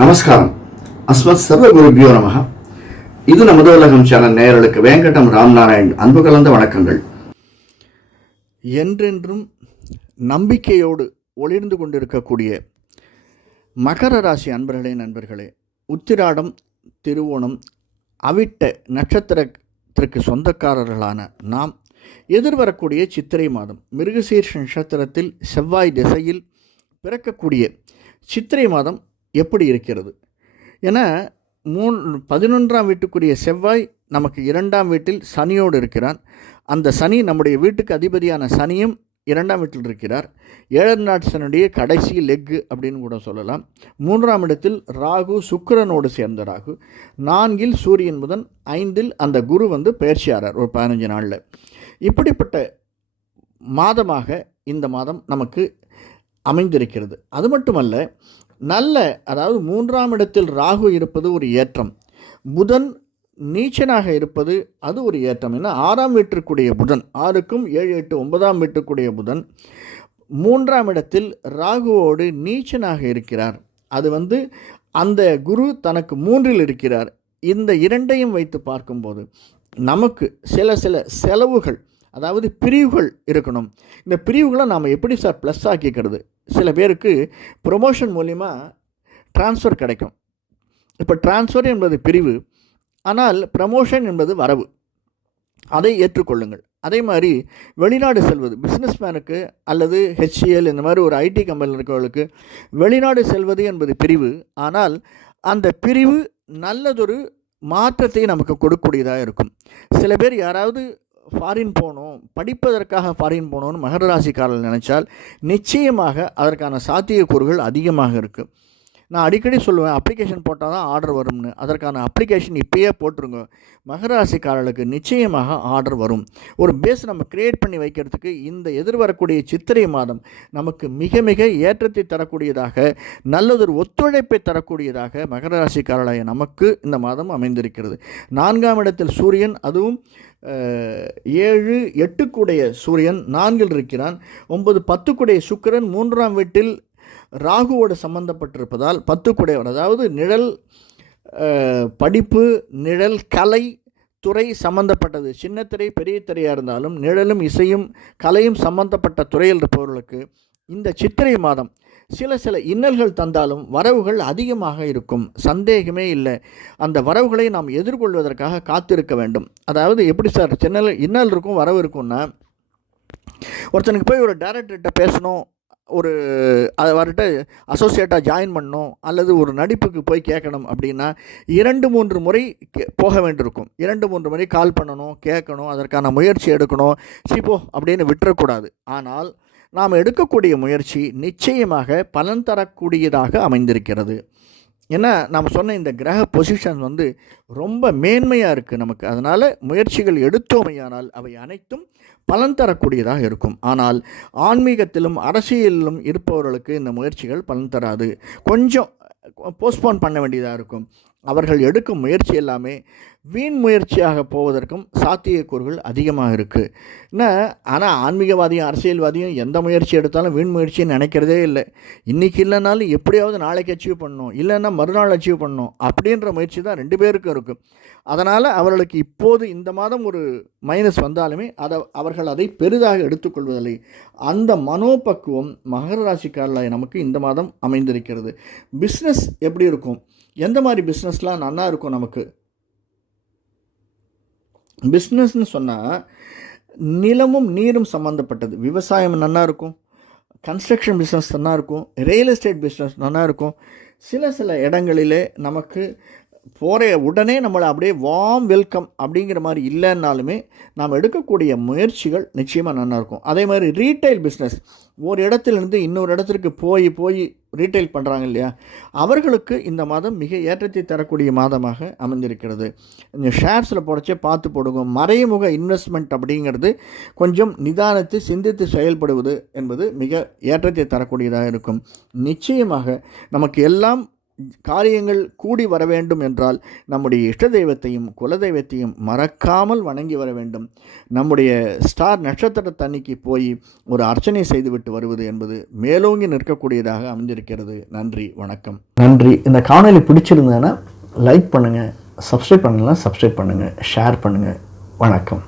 நமஸ்காரம். அஸ்மத் சர்வ குருபியோ நமக. இது நமது உலகம் சேனல் நேயர்களுக்கு வேங்கடம் ராம்நாராயண் அன்பு கலந்த வணக்கங்கள். என்றென்றும் நம்பிக்கையோடு ஒளிர்ந்து கொண்டிருக்கக்கூடிய மகர ராசி நண்பர்களே, உத்திராடம், திருவோணம், அவிட்ட நட்சத்திரத்திற்கு சொந்தக்காரர்களான நாம் எதிர்வரக்கூடிய சித்திரை மாதம் மிருகசீர்ஷ நட்சத்திரத்தில் செவ்வாய் திசையில் பிறக்கக்கூடிய சித்திரை மாதம் எப்படி இருக்கிறது என 11ஆம் வீட்டுக்குரிய செவ்வாய் நமக்கு 2ஆம் வீட்டில் சனியோடு இருக்கிறான். அந்த சனி நம்முடைய வீட்டுக்கு அதிபதியான சனியும் 2ஆம் வீட்டில் இருக்கிறார். 7 நாட்சனுடைய கடைசி லெக்கு அப்படின்னு கூட சொல்லலாம். 3ஆம் இடத்தில் ராகு சுக்கிரனோடு சேர்ந்த ராகு, 4இல் சூரியன் புதன், 5இல் அந்த குரு பயிற்சியாகிறார் ஒரு 15 நாளில். இப்படிப்பட்ட மாதமாக இந்த மாதம் நமக்கு அமைந்திருக்கிறது. அது மட்டுமல்ல, அதாவது 3ஆம் இடத்தில் ராகு இருப்பது ஒரு ஏற்றம், புதன் நீச்சனாக இருப்பது அது ஒரு ஏற்றம். ஏன்னா 6ஆம் வீட்டிற்குரிய புதன், 6க்கும் 7, 8, 9ஆம் வீட்டுக்குரிய புதன் 3ஆம் இடத்தில் ராகுவோடு நீச்சனாக இருக்கிறார். அது அந்த குரு தனக்கு 3இல் இருக்கிறார். இந்த இரண்டையும் வைத்து பார்க்கும்போது நமக்கு சில செலவுகள், அதாவது பிரிவுகள் இருக்கணும். இந்த பிரிவுகளை நாம் எப்படி ப்ளஸ் ஆக்கிக்கிறது? சில பேருக்கு ப்ரொமோஷன் மூலிமா ட்ரான்ஸ்ஃபர் கிடைக்கும். இப்போ ட்ரான்ஸ்ஃபர் என்பது பிரிவு, ஆனால் ப்ரமோஷன் என்பது வரவு. அதை ஏற்றுக்கொள்ளுங்கள். அதே மாதிரி வெளிநாடு செல்வது, பிஸ்னஸ்மேனுக்கு அல்லது ஹெச்சிஎல் இந்த மாதிரி ஒரு ஐடி கம்பெனியில் இருக்கிறவர்களுக்கு வெளிநாடு செல்வது என்பது பிரிவு. ஆனால் அந்த பிரிவு நல்லதொரு மாற்றத்தை நமக்கு கொடுக்கக்கூடியதாக இருக்கும். சில பேர் யாராவது ஃபாரின் போகணும், படிப்பதற்காக ஃபாரின் போகணும்னு மகர ராசிக்காரர்கள் நினச்சால் நிச்சயமாக அதற்கான சாத்தியக்கூறுகள் அதிகமாக இருக்குது. நான் அடிக்கடி சொல்லுவேன், அப்ளிகேஷன் போட்டால் தான் ஆர்டர் வரும்னு. அதற்கான அப்ளிகேஷன் இப்போயே போட்டுருங்க. மகர ராசிக்காரர்களுக்கு நிச்சயமாக ஆர்டர் வரும். ஒரு பேஸ் நம்ம க்ரியேட் பண்ணி வைக்கிறதுக்கு இந்த எதிர்வரக்கூடிய சித்திரை மாதம் நமக்கு மிக மிக ஏற்றத்தை தரக்கூடியதாக, நல்லதொரு ஒத்துழைப்பை தரக்கூடியதாக மகர ராசிக்காரர்களாக நமக்கு இந்த மாதம் அமைந்திருக்கிறது. 4ஆம் இடத்தில் சூரியன், அதுவும் 7, 8 சூரியன் 4இல் இருக்கிறான். 9, 10 சுக்கிரன் 3ஆம் வீட்டில் ராகுவோடு சம்பந்தப்பட்டிருப்பதால் 10 அதாவது நிழல் படிப்பு, நிழல் கலை துறை சம்பந்தப்பட்டது, சின்ன திரை பெரிய திரையாக இருந்தாலும் நிழலும் இசையும் கலையும் சம்பந்தப்பட்ட துறையில் இருப்பவர்களுக்கு இந்த சித்திரை மாதம் சில இன்னல்கள் தந்தாலும் வரவுகள் அதிகமாக இருக்கும், சந்தேகமே இல்லை. அந்த வரவுகளை நாம் எதிர்கொள்வதற்காக காத்திருக்க வேண்டும். அதாவது எப்படி இன்னல் இருக்கும், வரவு இருக்கும்னா, ஒருத்தனுக்கு போய் ஒரு டைரக்டர்கிட்ட பேசணும், ஒரு அவர்கிட்ட அசோசியேட்டாக ஜாயின் பண்ணணும், அல்லது ஒரு நடிப்புக்கு போய் கேட்கணும் அப்படின்னா 2-3 முறை போக வேண்டியிருக்கும். 2-3 முறை கால் பண்ணணும், கேட்கணும், அதற்கான முயற்சி எடுக்கணும். சிப்போ அப்படின்னு விட்டுறக்கூடாது. ஆனால் நாம் எடுக்கக்கூடிய முயற்சி நிச்சயமாக பலன் தரக்கூடியதாக அமைந்திருக்கிறது. ஏன்னா நாம் சொன்ன இந்த கிரக பொசிஷன் ரொம்ப மேன்மையாக இருக்குது நமக்கு. அதனால் முயற்சிகள் எடுத்தோமையானால் அவை அனைத்தும் பலன் தரக்கூடியதாக இருக்கும். ஆனால் ஆன்மீகத்திலும் அரசியலிலும் இருப்பவர்களுக்கு இந்த முயற்சிகள் பலன் தராது, கொஞ்சம் போஸ்ட்போன் பண்ண வேண்டியதாக இருக்கும். அவர்கள் எடுக்கும் முயற்சி எல்லாமே வீண் முயற்சியாக போவதற்கும் சாத்தியக்கூறுகள் அதிகமாக இருக்குது. ஆனால் ஆன்மீகவாதியும் அரசியல்வாதியும் எந்த முயற்சி எடுத்தாலும் வீண் முயற்சின்னு நினைக்கிறதே இல்லை. இன்றைக்கி இல்லைனாலும் எப்படியாவது நாளைக்கு அச்சீவ் பண்ணணும், இல்லைன்னா மறுநாள் அச்சீவ் பண்ணணும் அப்படின்ற முயற்சி தான் 2 பேருக்கும் இருக்கும். அதனால் அவர்களுக்கு இப்போது இந்த மாதம் ஒரு மைனஸ் வந்தாலுமே அவர்கள் அதை பெரிதாக எடுத்துக்கொள்வதில்லை. அந்த மனோபக்குவம் மகர ராசிக்காரர்களாக நமக்கு இந்த மாதம் அமைந்திருக்கிறது. பிஸ்னஸ் எப்படி இருக்கும், எந்த மாதிரி பிஸ்னஸ்லாம் நல்லா இருக்கும்? நமக்கு பிஸ்னஸ்ன்னு சொன்னால் நிலமும் நீரும் சம்மந்தப்பட்டது. விவசாயம் நல்லா இருக்கும், கன்ஸ்ட்ரக்ஷன் பிஸ்னஸ் நல்லா இருக்கும், ரியல் எஸ்டேட் பிஸ்னஸ் நல்லா இருக்கும். சில இடங்களிலே நமக்கு போகிற உடனே நம்மளை அப்படியே வார்ம் வெல்கம் அப்படிங்கிற மாதிரி இல்லைன்னாலுமே நாம் எடுக்கக்கூடிய முயற்சிகள் நிச்சயமாக நல்லாயிருக்கும். அதே மாதிரி ரீட்டைல் பிஸ்னஸ், ஒரு இடத்துலேருந்து இன்னொரு இடத்திற்கு போய் ரீட்டைல் பண்ணுறாங்க இல்லையா, அவர்களுக்கு இந்த மாதம் மிக ஏற்றத்தை தரக்கூடிய மாதமாக அமைந்திருக்கிறது. இந்த ஷேர்ஸில் போடச்சே பார்த்து போடுங்க. மறைமுக இன்வெஸ்ட்மெண்ட் அப்படிங்கிறது கொஞ்சம் நிதானத்தை சிந்தித்து செயல்படுவது என்பது மிக ஏற்றத்தை தரக்கூடியதாக இருக்கும். நிச்சயமாக நமக்கு எல்லாம் காரியங்கள் கூடி வர வேண்டும் என்றால் நம்முடைய இஷ்ட தெய்வத்தையும் குலதெய்வத்தையும் மறக்காமல் வணங்கி வர வேண்டும். நம்முடைய ஸ்டார் நட்சத்திரத்தன்னைக்கு போய் ஒரு அர்ச்சனை செய்துவிட்டு வருவது என்பது மேலோங்கி நிற்கக்கூடியதாக அமைந்திருக்கிறது. நன்றி, வணக்கம். நன்றி. இந்த காணொளி பிடிச்சிருந்ததுன்னா லைக் பண்ணுங்கள், சப்ஸ்கிரைப் பண்ணலாம் சப்ஸ்கிரைப் பண்ணுங்கள், ஷேர் பண்ணுங்கள். வணக்கம்.